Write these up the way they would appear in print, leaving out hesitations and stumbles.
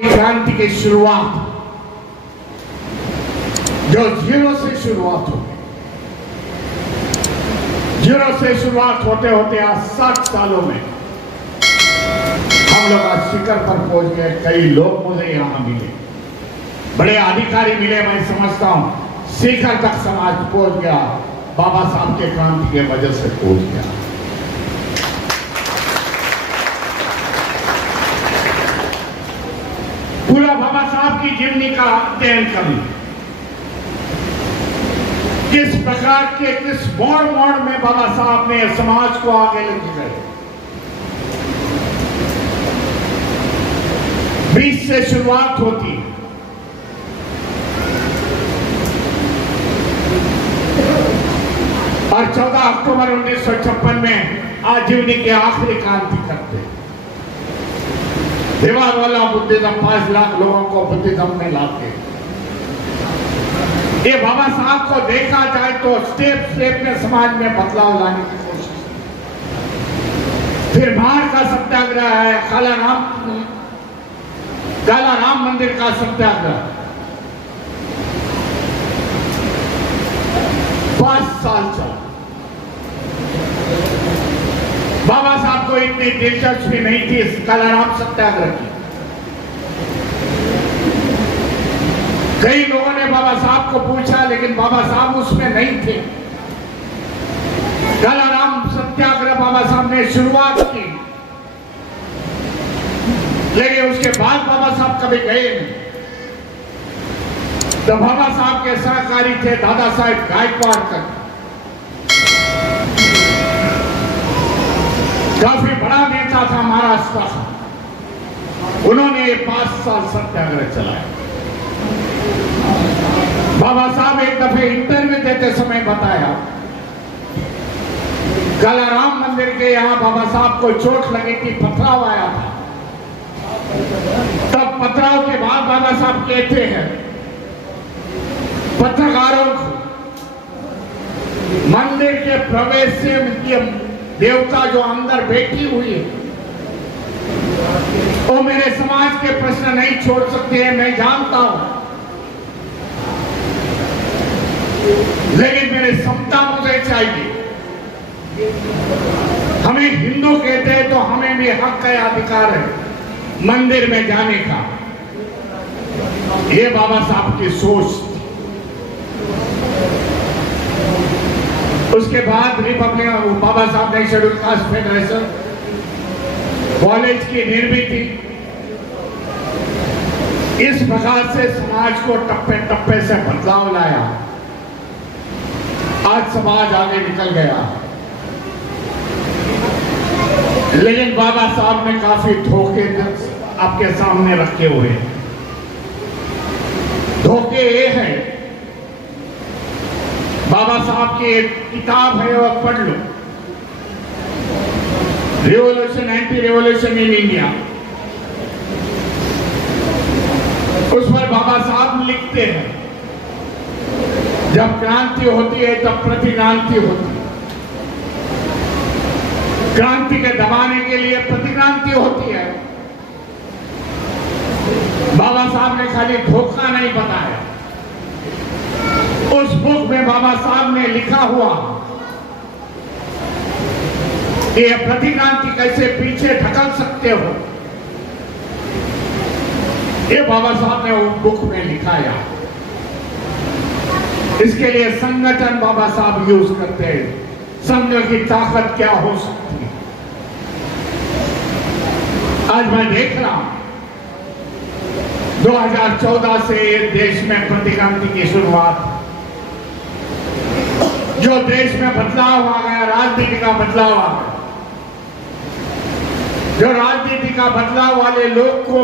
क्रांति की शुरुआत जो जीरो से शुरुआत हो गई, जीरो से शुरुआत होते होते आज 60 सालों में हम लोग आज शिखर पर पहुंच गए। कई लोग मुझे यहां मिले, बड़े अधिकारी मिले। मैं समझता हूं शिखर तक समाज पहुंच गया, बाबा साहब के क्रांति के वजह से पहुंच गया। पूरा बाबा साहब की जीवनी का अध्ययन करें, किस प्रकार के किस मोड़ मोड़ में बाबा साहब ने समाज को आगे लेके गए। 20 से शुरुआत होती है और 14 अक्टूबर 1956 में आजीवनी के आखिरी क्रांति करते हैं। दीवार वाला बुद्धिज्म 5 लाख लोगों को बुद्धिज्म में लाते। ये बाबा साहब को देखा जाए तो स्टेप स्टेप में समाज में बदलाव लाने की कोशिश। फिर बाहर का सत्याग्रह है, काला राम मंदिर का सत्याग्रह 5 साल चला। बाबा साहब को इतनी दिलचस्पी नहीं थी इस कालाराम सत्याग्रह की। कई लोगों ने बाबा साहब को पूछा, लेकिन बाबा साहब उसमें नहीं थे। कालाराम सत्याग्रह बाबा साहब ने शुरुआत की, लेकिन उसके बाद बाबा साहब कभी गए नहीं। तो बाबा साहब के सहकारी थे दादा साहेब गायकवाड़ का, काफी बड़ा नेता था महाराष्ट्र का। उन्होंने 5 साल सत्याग्रह चलाया। बाबा साहब एक दफे इंटरव्यू देते समय बताया, कालाराम मंदिर के यहां बाबा साहब को चोट लगी थी, पथराव आया था। तब पथराव के बाद बाबा साहब कहते हैं पत्रकारों को, मंदिर के प्रवेश से देवता जो अंदर बैठी हुई है वो मेरे समाज के प्रश्न नहीं छोड़ सकते हैं, मैं जानता हूं, लेकिन मेरे समता मुझे चाहिए। हमें हिंदू कहते हैं तो हमें भी हक है, अधिकार है मंदिर में जाने का। ये बाबा साहब की सोच। उसके बाद रिपब्लिक बाबा साहब ने शेड्यूल कास्ट फेडरेशन कॉलेज की निर्मिति, इस प्रकार से समाज को टप्पे टप्पे से बदलाव लाया। आज समाज आगे निकल गया, लेकिन बाबा साहब ने काफी धोखे आपके सामने रखे हुए। धोखे ये है, बाबा साहब की एक किताब है, वो पढ़ लो, revolution anti revolution in India. उस पर बाबा साहब लिखते हैं, जब क्रांति होती है तब प्रतिक्रांति होती है। क्रांति के दबाने के लिए प्रतिक्रांति होती है। बाबा साहब ने खाली धोखा नहीं बताया, उस बुक में बाबा साहब ने लिखा हुआ कि प्रतिक्रांति कैसे पीछे ढकल सकते हो, ये बाबा साहब ने उस बुक में लिखाया। इसके लिए संगठन बाबा साहब यूज करते हैं, संघ की ताकत क्या हो सकती है। आज मैं देख रहा हूं 2014 से देश में प्रतिक्रांति की शुरुआत, जो देश में बदलाव आ गया, राजनीति का बदलाव आ गया। जो राजनीति का बदलाव वाले लोग को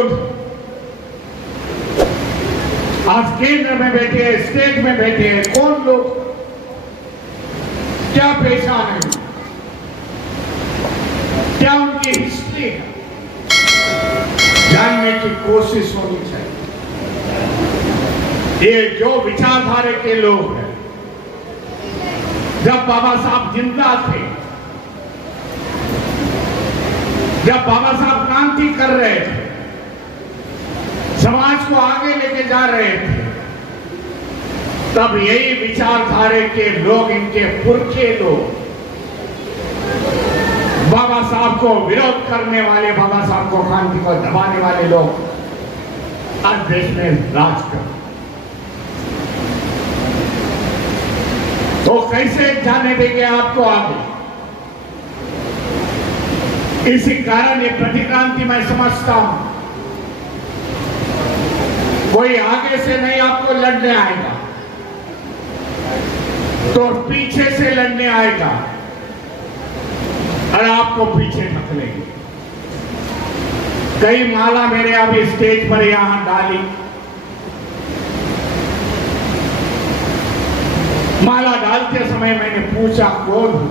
आज केंद्र में बैठे हैं, स्टेट में बैठे हैं, कौन लोग, क्या पेशा है, क्या उनकी हिस्ट्री है, जानने की कोशिश होनी चाहिए। ये जो विचारधारा के लोग हैं, जब बाबा साहब जिंदा थे, जब बाबा साहब क्रांति कर रहे थे, समाज को आगे लेके जा रहे थे, तब यही विचारधारा के लोग, इनके पुरखे लोग, बाबा साहब को विरोध करने वाले, बाबा साहब को क्रांति को दबाने वाले लोग आज देश में राज कर, तो कैसे जाने देंगे आपको आगे? इसी कारण ये प्रतिक्रांति मैं समझता हूं, कोई आगे से नहीं आपको लड़ने आएगा, तो पीछे से लड़ने आएगा और आपको पीछे ढकेलेंगे। कई माला मेरे अभी स्टेज पर यहां डाली, माला डालते समय मैंने पूछा कौन हूं?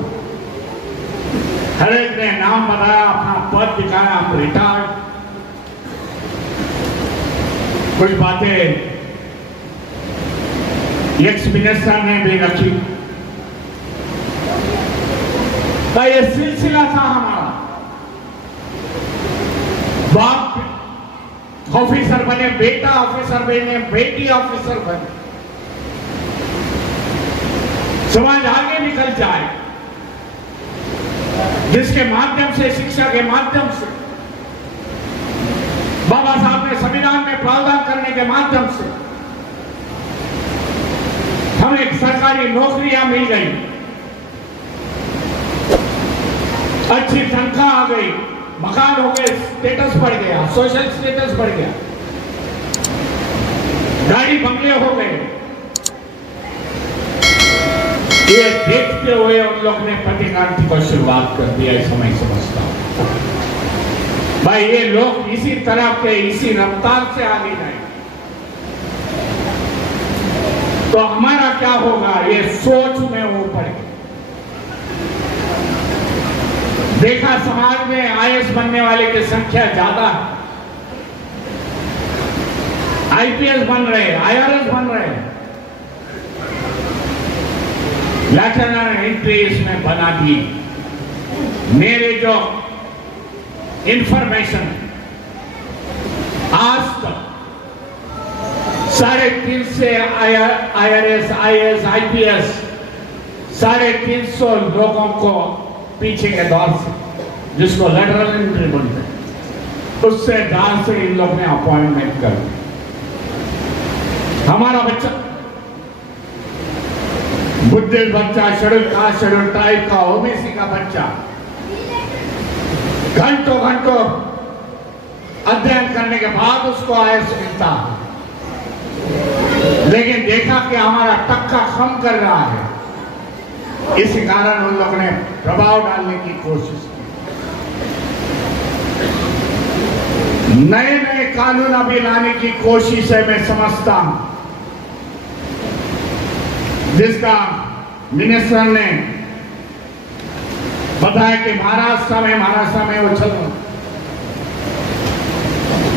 हर एक ने नाम बताया, अपना पद दिखाया, हम रिटायर्ड। कुछ बातें एक्स मिनिस्टर ने भी रखी। तो ये सिलसिला था हमारा, बाप ऑफिसर बने, बेटा ऑफिसर बने, बेटी ऑफिसर बने, समाज आगे निकल जाए, जिसके माध्यम से, शिक्षा के माध्यम से, बाबा साहब ने संविधान में प्रावधान करने के माध्यम से हमें सरकारी नौकरियां मिल गई, अच्छी तनख्वाह आ गई, मकान हो गए, स्टेटस बढ़ गया, सोशल स्टेटस बढ़ गया, गाड़ी बंगले हो गए। ये देखते हुए उन लोग ने प्रतिक्रांति को शुरुआत कर दिया, ऐसा मैं समझता हूं। भाई ये लोग इसी तरह के, इसी रफ्तार से आगे जाए तो हमारा क्या होगा, ये सोच में वो पड़े। देखा समाज में आईएएस बनने वाले की संख्या ज्यादा है, आईपीएस बन रहे, आईआरएस बन रहे, लेफ्टिनेंट एंट्री इसमें बना दी। मेरे जो इंफॉर्मेशन आज तक 350 से आईआरएस, आईएएस, आईपीएस 350 लोगों को पीछे के दौर से, जिसको लेटरल एंट्री बोलते हैं, उससे दार से इन लोग ने अपॉइंटमेंट कर दी। हमारा बच्चा, बुद्धिस्ट बच्चा, शेड्यूल कास्ट, शेड्यूल ट्राइब का, ओबीसी का बच्चा घंटों घंटों अध्ययन करने के बाद उसको आईएएस मिलता है, लेकिन देखा कि हमारा टक्का कम कर रहा है, इसी कारण उन लोगों ने प्रभाव डालने की कोशिश की। नए नए कानून अभी लाने की कोशिश है, मैं समझता हूं, जिसका मिनिस्टर ने बताया कि महाराष्ट्र में वो चल रहा,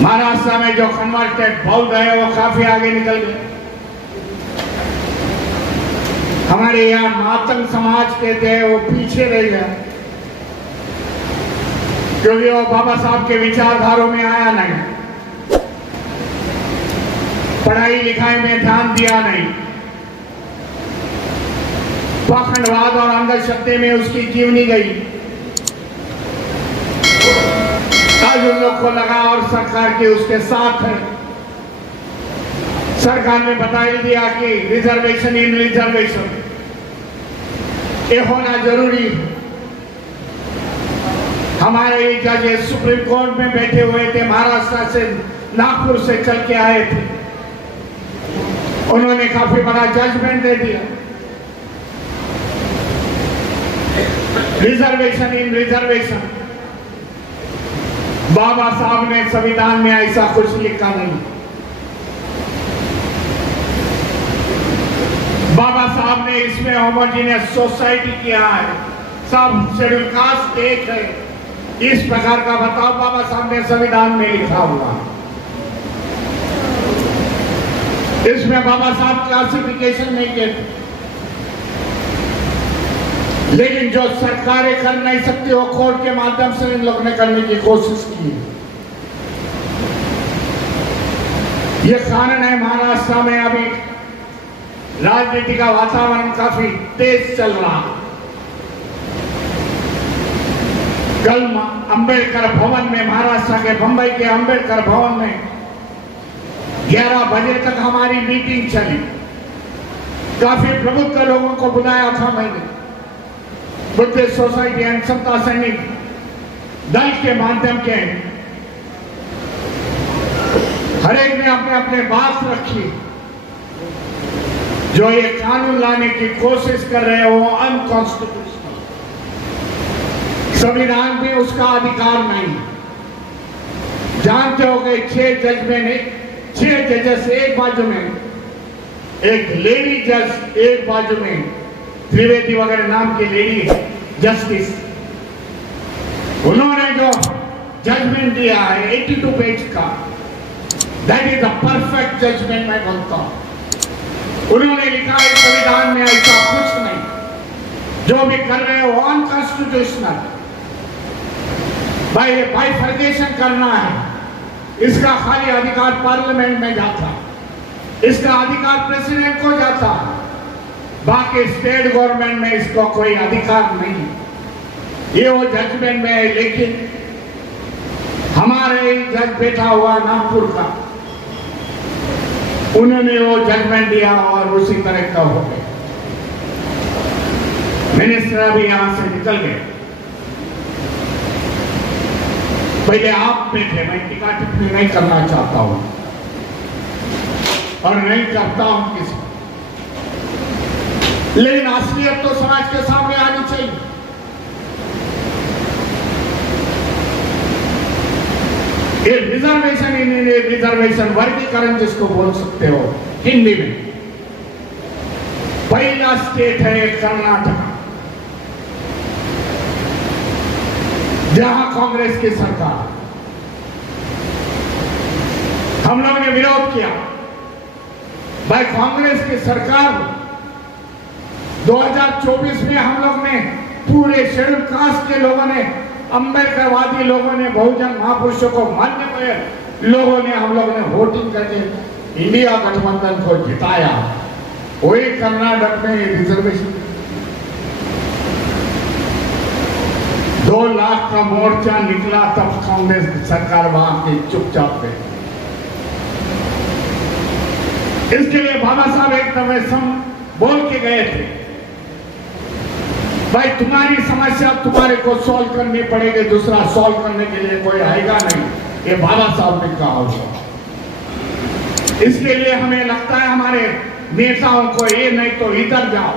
महाराष्ट्र में जो कन्वर्टेड बौद्ध है वो काफी आगे निकल गए। हमारे यहाँ मातंग समाज कहते हैं, वो पीछे रह गया, क्योंकि वो बाबा साहब के विचारधारों में आया नहीं, पढ़ाई लिखाई में ध्यान दिया नहीं, पाखंडवाद और अंधश्रद्धे में उसकी जीवनी गई। आज उन लोग को लगा और सरकार के उसके साथ है, सरकार ने बता दिया कि रिजर्वेशन इन रिजर्वेशन ये होना जरूरी है। हमारे ये जज सुप्रीम कोर्ट में बैठे हुए थे, महाराष्ट्र से, नागपुर से चल के आए थे, उन्होंने काफी बड़ा जजमेंट दे दिया। रिजर्वेशन इन रिजर्वेशन, बाबा साहब ने संविधान में ऐसा कुछ लिखा नहीं। बाबा साहब ने इसमें होमोजीनियस सोसाइटी किया है, सब शेड्यूल कास्ट एक है, इस प्रकार का बताओ बाबा साहब ने संविधान में लिखा हुआ। इसमें बाबा साहब क्लासिफिकेशन नहीं कहते, लेकिन जो सरकारें कर नहीं सकती वो कोर्ट के माध्यम से इन लोगों ने करने की कोशिश की। ये कारण है महाराष्ट्र में अभी राजनीति का वातावरण काफी तेज चल रहा। कल अंबेडकर भवन में, महाराष्ट्र के बंबई के अंबेडकर भवन में 11 बजे तक हमारी मीटिंग चली। काफी प्रबुद्ध लोगों को बुलाया था मैंने। बुद्धिस्ट सोसाइटी एंड समता सैनिक दल के माध्यम के हर एक ने अपने अपने बात रखी। जो ये कानून लाने की कोशिश कर रहे हैं वो अनकॉन्स्टिट्यूशनल, संविधान में उसका अधिकार नहीं। जानते हो गए 6 जजेस एक बाजू में, एक लेडी जज एक बाजू में, त्रिवेदी वगैरह नाम की लेडी जस्टिस, उन्होंने जो जजमेंट दिया है 82 पेज का, that is the perfect judgement मैं बोलता हूं। उन्होंने लिखा है संविधान में ऐसा कुछ नहीं, जो भी कर रहे हो अनकॉन्स्टिट्यूशनल। बाइफर्केशन करना है, इसका खाली अधिकार पार्लियामेंट में जाता, इसका अधिकार प्रेसिडेंट को जाता, बाकी स्टेट गवर्नमेंट में इसको कोई अधिकार नहीं। ये वो जजमेंट में है। लेकिन हमारे जज बैठा हुआ नागपुर का, उन्होंने वो जजमेंट दिया और उसी तरह का हो गया। मिनिस्टर अभी यहां से निकल गए। पहले आप में थे, मैं टीका टिप्पणी नहीं करना चाहता हूं और नहीं करता हूं किसी, लेकिन असलियत तो समाज के सामने आनी चाहिए। ये रिजर्वेशन, रिजर्वेशन वर्गीकरण जिसको बोल सकते हो हिंदी में, पहला स्टेट है कर्नाटक, जहां कांग्रेस की सरकार, हम लोगों ने विरोध किया। भाई कांग्रेस की सरकार 2024 में हम लोग ने पूरे शेड्यूल कास्ट के लोगों ने, अंबेडकरवादी लोगों ने, बहुजन महापुरुषों को मानने वाले लोगों ने, हम लोगों ने वोटिंग करके इंडिया गठबंधन को जिताया। वही कर्नाटक में रिजर्वेशन 2 लाख का मोर्चा निकला, तब कांग्रेस सरकार वहां के चुपचाप गए। इसके लिए बाबा साहब एक दफे बोल के गए थे, भाई तुम्हारी समस्या तुम्हारे को सॉल्व करनी पड़ेगी, दूसरा सॉल्व करने के लिए कोई आएगा नहीं। ये बाबा साहब ने कहा होगा। इसके लिए हमें लगता है हमारे नेताओं को ये नहीं तो इधर जाओ,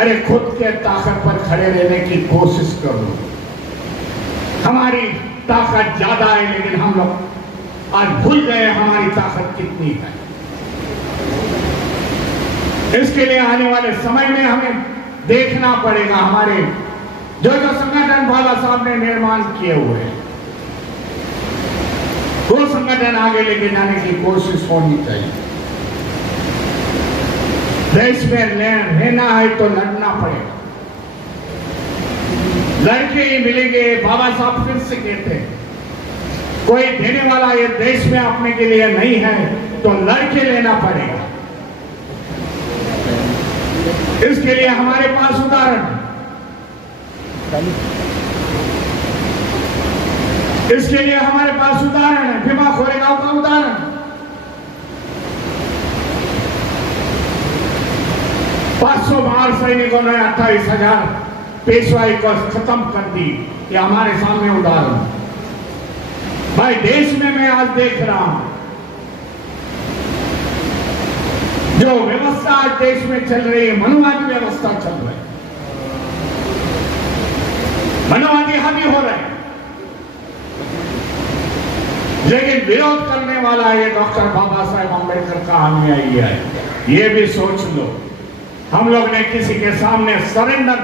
अरे खुद के ताकत पर खड़े रहने की कोशिश करो। हमारी ताकत ज्यादा है, लेकिन हम लोग आज भूल गए हमारी ताकत कितनी है। इसके लिए आने वाले समय में हमें देखना पड़ेगा हमारे जो संगठन बाबा साहब ने निर्माण किए हुए हैं, वो संगठन आगे लेके जाने की कोशिश होनी चाहिए। देश में रहना है तो लड़ना पड़ेगा, लड़के ही मिलेंगे। बाबा साहब फिर से कहते हैं, कोई देने वाला ये देश में अपने के लिए नहीं है तो लड़के लेना पड़ेगा। इसके लिए हमारे पास उदाहरण है, इसके लिए हमारे पास उदाहरण है। भीमा कोरेगांव का उदाहरण, 500 बार सैनिकों ने 28,000 पेशवाई को खत्म कर दी। ये हमारे सामने उदाहरण। भाई देश में मैं आज देख रहा हूं जो व्यवस्था आज देश में चल रही है, मनुवादी व्यवस्था चल रही है, मनुवादी हावी हो रहे हैं, लेकिन विरोध करने वाला ये डॉक्टर बाबा साहेब अम्बेडकर का अनुयायी है। ये भी सोच लो, हम लोग ने किसी के सामने सरेंडर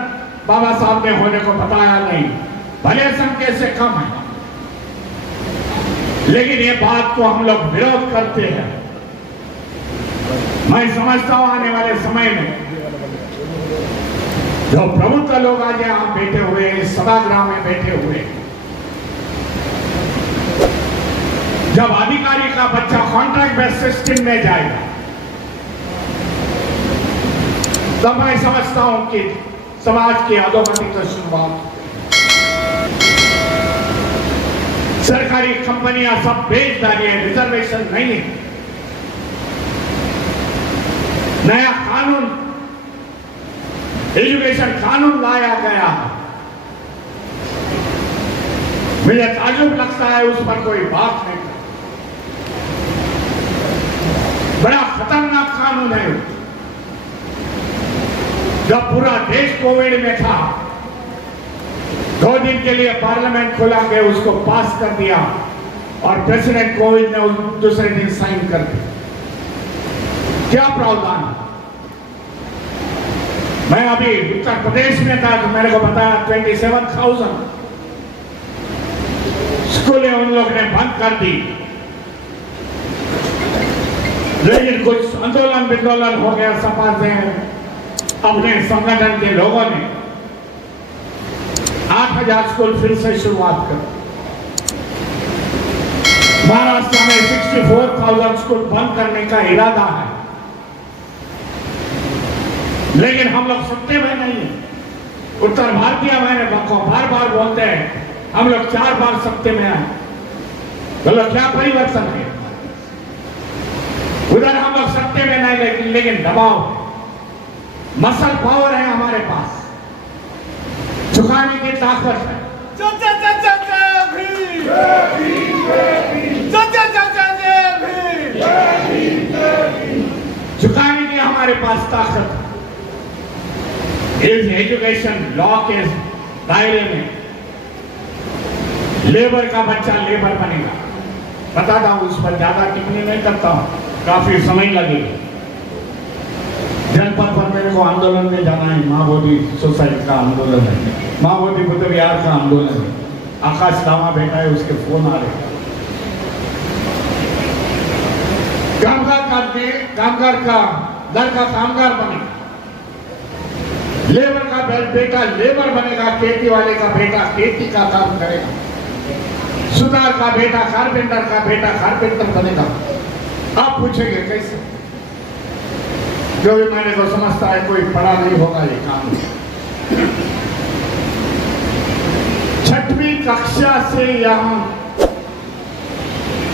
बाबा साहब ने होने को बताया नहीं, भले संख्या से कम है, लेकिन ये बात को हम लोग विरोध करते हैं। मैं समझता हूं आने वाले समय में जो प्रमुख लोग आज यहां बैठे हुए, इस सभागृह में बैठे हुए, जब अधिकारी का बच्चा कॉन्ट्रैक्ट बेस्ड सिस्टम में जाएगा तब मैं समझता हूं कि समाज की अधोगति की शुरुआत। सरकारी कंपनियां सब बेच डाली है, रिजर्वेशन नहीं है। नया कानून, एजुकेशन कानून लाया गया, मुझे ताजुब लगता है उस पर कोई बात नहीं। बड़ा खतरनाक कानून है। जब पूरा देश कोविड में था, 2 दिन के लिए पार्लियामेंट खोला के उसको पास कर दिया और प्रेसिडेंट कोविंद ने दूसरे दिन साइन कर दिया। क्या प्रावधान। मैं अभी उत्तर प्रदेश में था तो मेरे को बताया 27,000 स्कूलें उन लोगों ने बंद कर दी। लेकिन कुछ आंदोलन विंदोलन हो गया, सपा से अपने संगठन के लोगों ने 8,000 स्कूल फिर से शुरुआत कर। महाराष्ट्र में 64,000 स्कूल बंद करने का इरादा है, लेकिन हम लोग सत्ते में नहीं है। उत्तर भारतीय मैंने बार बार बोलते हैं हम लोग 4 बार सत्ते में आए, बोलो क्या परिवर्तन है। उधर हम लोग सत्ते में नहीं, लेकिन दबाव, मसल पावर है हमारे पास, झुकाने की ताकत है। झुकाने की हमारे पास ताकत है। इस एजुकेशन लॉ के दायरे में लेबर का बच्चा लेबर बनेगा। बताता हूं, उस पर ज्यादा टिप्पणी नहीं करता हूं, काफी समय लगेगा। जनपद पर मेरे को आंदोलन में जाना है, माँ बोधी सोसाइटी का आंदोलन है, माँ बोधी बुद्ध विहार का आंदोलन है। आकाश लामा बैठा है, उसके फोन आ रहे। कामगार का लड़का कामगार बनेगा, लेबर का बेटा लेबर बनेगा, खेती वाले का बेटा खेती का काम करेगा, सुतार का बेटा कारपेंटर बनेगा। आप पूछेंगे कैसे? जो भी मैंने को समझता है कोई पढ़ा नहीं होगा ये काम। 6वीं कक्षा से यहां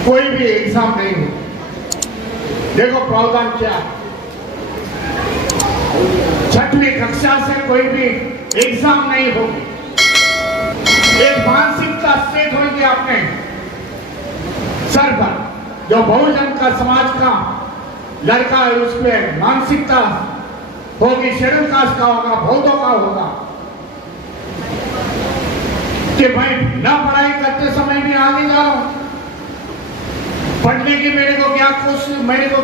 कोई भी एग्जाम नहीं हो। देखो प्रावधान क्या है। 6वीं कक्षा से कोई भी एग्जाम नहीं होगी। एक मानसिकता सेट होगी अपने सर पर। जो बहुजन का समाज का लड़का है उसमें मानसिकता होगी, शेड्यूल कास्ट का होगा, बौद्धों का होगा कि भाई ना पढ़ाई करते समय भी आगे जा रहा हूं, पढ़ने की मेरे को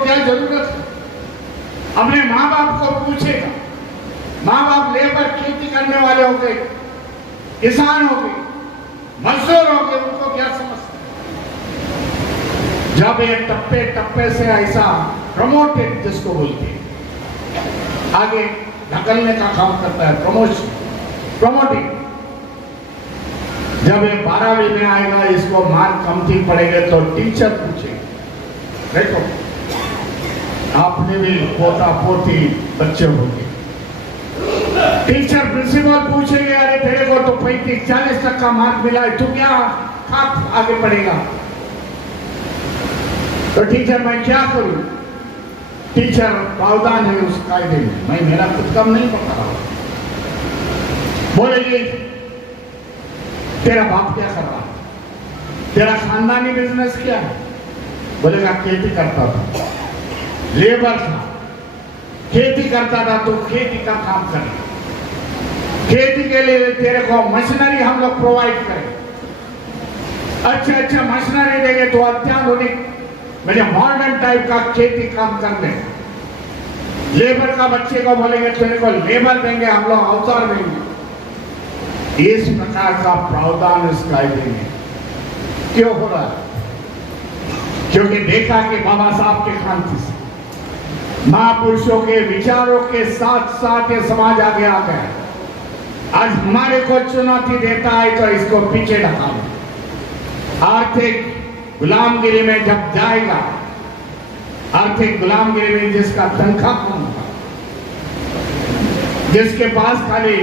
क्या जरूरत है। अपने माँ बाप को पूछेगा। माँ बाप लेबर खेती करने वाले हो गए, किसान हो गए, मजदूर हो गए, उनको क्या समझते। जब ये टप्पे टप्पे से ऐसा प्रमोटेड जिसको बोलते हैं, आगे ढकलने का काम करता है, प्रमोटिंग। जब ये 12वीं में आएगा, इसको मार्क कमती पड़ेगा तो टीचर पूछेगा, देखो आपने भी पोता पोती बच्चे होंगे, टीचर प्रिंसिपल पूछेंगे अरे तेरे को तो 35-40 तक का मार्क मिला है, तू क्या आगे पढ़ेगा। तो टीचर मैं क्या करूं। टीचर प्रावधान है उस कायदे में, मैं मेरा खुद काम नहीं बता रहा। बोलेंगे तेरा बाप क्या कर रहा है, तेरा खानदानी बिजनेस क्या है। बोलेगा खेती करता था, लेबर था, खेती करता था, तो खेती का काम करेगा। खेती के लिए तेरे को मशीनरी हम लोग प्रोवाइड करें, अच्छा मशीनरी देंगे तो अत्याधुनिक मुझे मॉडर्न टाइप का खेती काम करने। लेबर का बच्चे को बोलेंगे तेरे को लेबर देंगे, हम लोग अवसर देंगे। इस प्रकार का प्रावधान इस कायदे में क्यों हो रहा है? क्योंकि देखा कि बाबा साहब के क्रांति से, महापुरुषों के विचारों के साथ साथ ये समाज आगे आ गया। आज हमारे को चुनौती देता है तो इसको पीछे ढका। आर्थिक गुलामगिरी में जब जाएगा, आर्थिक गुलामगिरी में जिसका तनख्वाह कम होगा, जिसके पास खाली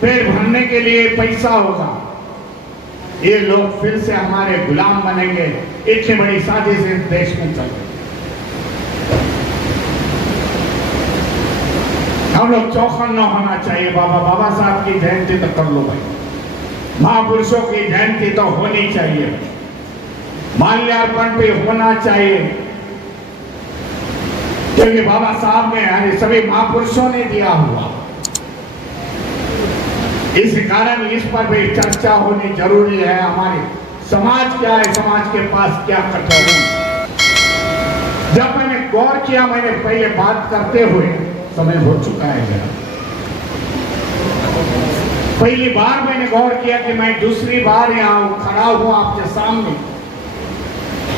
पेट भरने के लिए पैसा होगा, ये लोग फिर से हमारे गुलाम बनेंगे। इतनी बड़ी साजिश इस देश में चल रही। हम लोग चौकन्ना न होना चाहिए। बाबा साहब की जयंती तो कर लो भाई, महापुरुषों की जयंती तो होनी चाहिए, माल्यार्पण भी होना चाहिए, क्योंकि बाबा साहब ने यानी सभी महापुरुषों ने दिया हुआ। इस कारण इस पर भी चर्चा होनी जरूरी है। हमारे समाज क्या है, समाज के पास क्या कठिनाई है। जब मैंने गौर किया, मैंने पहले बात करते हुए, समय हो चुका है जरा, पहली बार मैंने गौर किया कि मैं दूसरी बार यहाँ खड़ा हूं आपके सामने।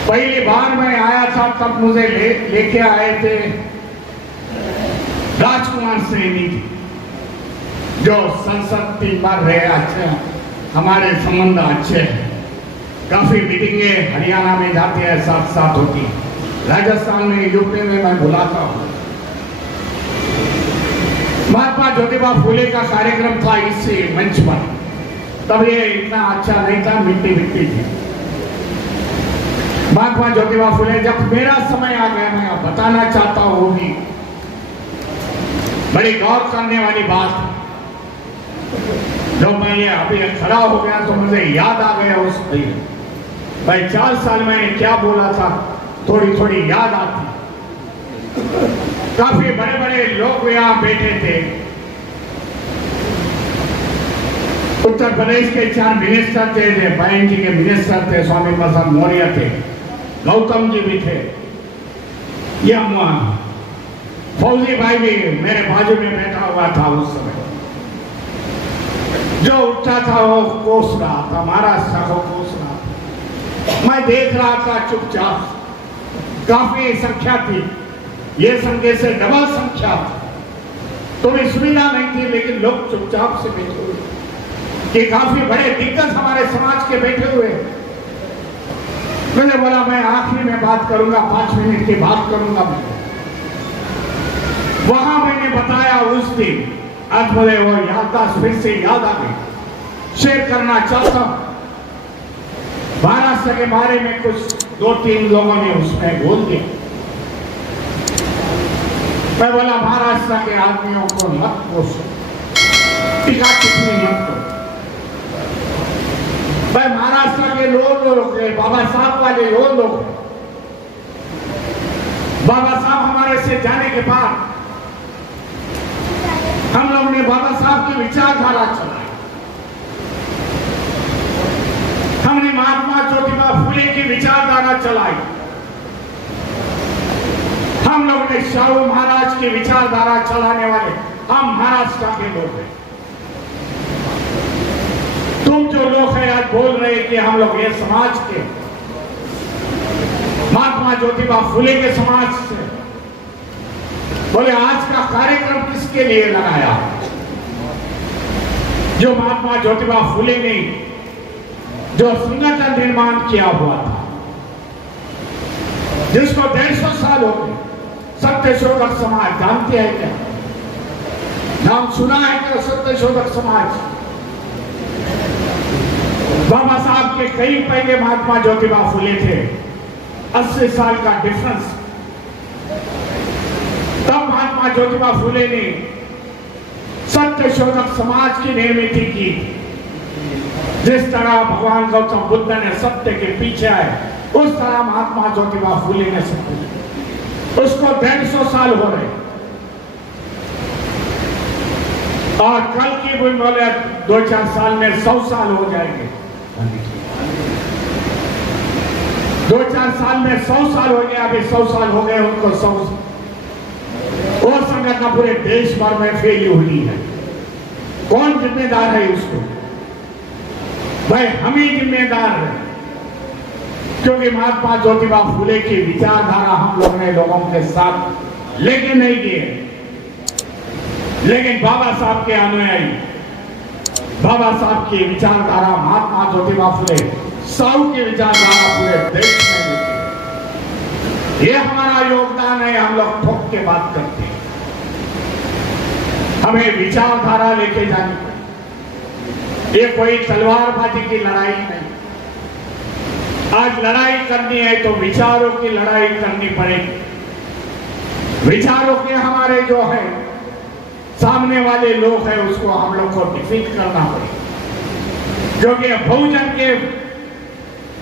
पहली बार मैं आया था तब मुझे लेके आए थे राजकुमार सैनी जी, जो संसद 3 बार रहे, अच्छे हमारे संबंध अच्छे हैं। काफी मीटिंगें हरियाणा में जाते हैं, साथ साथ होती, राजस्थान में, यूपी में मैं बुलाता हूँ। महात्मा ज्योतिबा फूले का कार्यक्रम था इसी मंच पर, तब ये इतना अच्छा नहीं था, मिट्टी मिट्टी थी। महात्मा ज्योतिबा फूले, जब मेरा समय आ गया, मैं बताना चाहता हूं, वो भी बड़ी गौर करने वाली बात। जब मैं ये अभी खड़ा हो गया तो मुझे याद आ गया उस दिन भाई 4 साल मैंने क्या बोला था, थोड़ी थोड़ी याद आती। काफी बड़े बड़े लोग यहाँ बैठे थे। उत्तर प्रदेश के 4 मिनिस्टर थे, बहन जी के मिनिस्टर थे, स्वामी प्रसाद मौर्य थे, गौतम जी भी थे, या फौजी भाई भी मेरे बाजू में बैठा हुआ था। उस समय जो उठा था वो कोस रहा था, महाराष्ट्र को कोस रहा था। मैं देख रहा था चुपचाप, काफी संख्या थी, ये संख्या से डबल संख्या थी, तो भी सुविधा नहीं थी, लेकिन लोग चुपचाप से बैठे हुए कि काफी बड़े दिग्गज हमारे समाज के बैठे हुए। मैंने बोला मैं आखिरी में बात करूंगा, 5 मिनट की बात करूंगा। मैं वहां मैंने बताया उस दिन, आज मुझे वो याददाश्त फिर से याद आ गई, शेयर करना चाहता हूं। महाराष्ट्र के बारे में कुछ 2-3 लोगों ने उसमें बोल दिया। मैं बोला महाराष्ट्र के आदमियों को मत पोषो, टीका टिप्पणी मत करो। भाई महाराष्ट्र के लोग बाबा साहब वाले लोग, बाबा साहब हमारे से जाने के बाद हम लोग ने बाबा साहब की विचारधारा चलाई। हमने महात्मा ज्योतिबा फूले की विचारधारा चलाई। हम लोग ने शाहू महाराज की विचारधारा चलाने वाले हम महाराष्ट्र के लोग हैं। तुम जो लोग हैं आज बोल रहे कि हम लोग ये समाज के, महात्मा ज्योतिबा फूले के समाज से, बोले आज का कार्यक्रम किसके लिए लगाया? जो महात्मा ज्योतिबा फूले ने जो संगठन निर्माण किया हुआ था, जिसको 150 साल हो गए, सत्यशोधक समाज, जानते हैं क्या? नाम सुना है क्या सत्यशोधक समाज? बाबा साहब के कई पहले महात्मा ज्योतिबा फूले थे, 80 साल का डिफरेंस। तब महात्मा ज्योतिबा फूले ने सत्यशोधक समाज की निर्मित की। जिस तरह भगवान गौतम बुद्ध ने सत्य के पीछे आए, उस तरह महात्मा ज्योतिबा फूले ने सत्य, उसको 150 साल हो रहे। और कल की भी बोले 2-4 साल में 100 साल हो जाएंगे। 2-4 साल में 100 साल हो गया, अभी 100 साल हो गए उनको। 100 और संगठन पूरे देश भर में फैली हुई है। कौन जिम्मेदार है उसको? भाई हम ही जिम्मेदार हैं, क्योंकि महात्मा ज्योतिबा फूले की विचारधारा हम लोग ने लोगों के साथ लेके नहीं गए। लेकिन बाबा साहब के अनुयायी, बाबा साहब की विचारधारा, महात्मा ज्योतिबा फूले साहू की विचारधारा पूरे देश में लेके गए। ये हमारा योगदान है। हम लोग ठोक के बात करते हैं, हमें विचारधारा लेके जानी पड़ेगी। ये कोई तलवारबाजी की लड़ाई नहीं। आज लड़ाई करनी है तो विचारों की लड़ाई करनी पड़ेगी। विचारों के हमारे जो है सामने वाले लोग हैं उसको हम लोग को डिफीट करना पड़ेगा, क्योंकि बहुजन के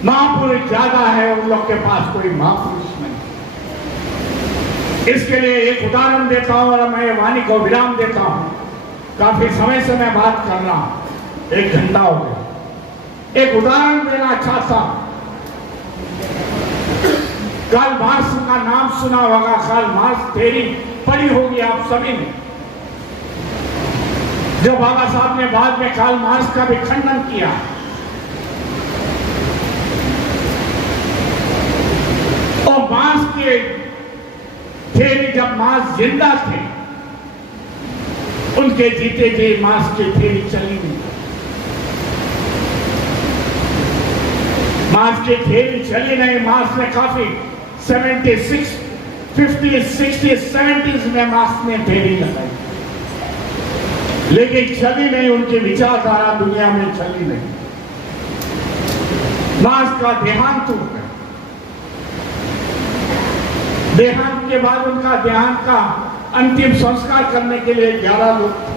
महापुरुष ज्यादा है, उन लोग के पास कोई महापुरुष नहीं। इसके लिए एक उदाहरण देता हूं और मैं वाणी को विराम देता हूं। काफी समय से मैं बात कर रहा हूं, 1 घंटा हो गया। एक उदाहरण देना चाहता हूं। कार्ल मार्क्स का नाम सुना होगा। कार्ल मार्क्स थ्योरी पढ़ी होगी आप सभी ने। जो बाबा साहब ने बाद में कार्ल मार्क्स का भी खंडन किया। और मार्क्स के थ्योरी, जब मार्क्स जिंदा थे, उनके जीते जी मार्क्स की थ्योरी चली नहीं। मार्क्स की थ्योरी चली नहीं। मार्क्स ने काफी 76, 50, 60, 70s में मार्क्स ने थ्योरी लगाई, लेकिन चली नहीं। उनकी विचारधारा दुनिया में चली नहीं। मार्क्स का देहांत हो गया। देहांत के बाद उनका देहांत का अंतिम संस्कार करने के लिए 11 लोग थे।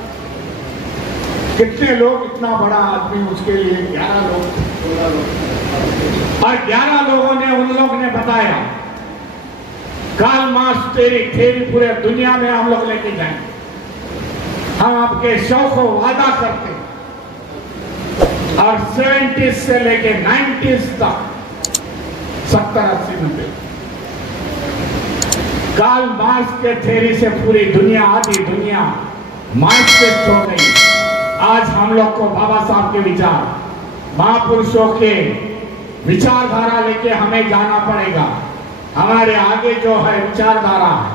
कितने लोग? इतना बड़ा आदमी, उसके लिए 11 लोग थे। और 11 लोगों ने, उन लोगों ने बताया कार्ल मार्क्स थ्योरी पूरे दुनिया में हम लोग लेके जाएंगे। हम आपके शौक को वादा करते हैं। और 70s से लेके 90s तक, 70, 80, 90 कार्ल मार्क्स के थ्योरी से पूरी दुनिया, आधी दुनिया मार्क्सिस्ट हो गई। आज हम लोग को बाबा साहब के विचार, महापुरुषों के विचारधारा लेके हमें जाना पड़ेगा। हमारे आगे जो है विचारधारा है,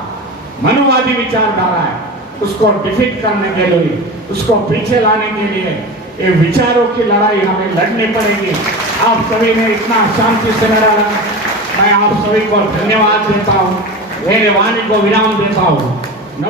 मनुवादी विचारधारा है, उसको डिफीट करने के लिए, उसको पीछे लाने के लिए ये विचारों की लड़ाई हमें लड़नी पड़ेगी। आप सभी ने इतना शांति से मेरा लगा, मैं आप सभी को धन्यवाद देता हूँ। मेरे वाणी को विराम देता हूँ।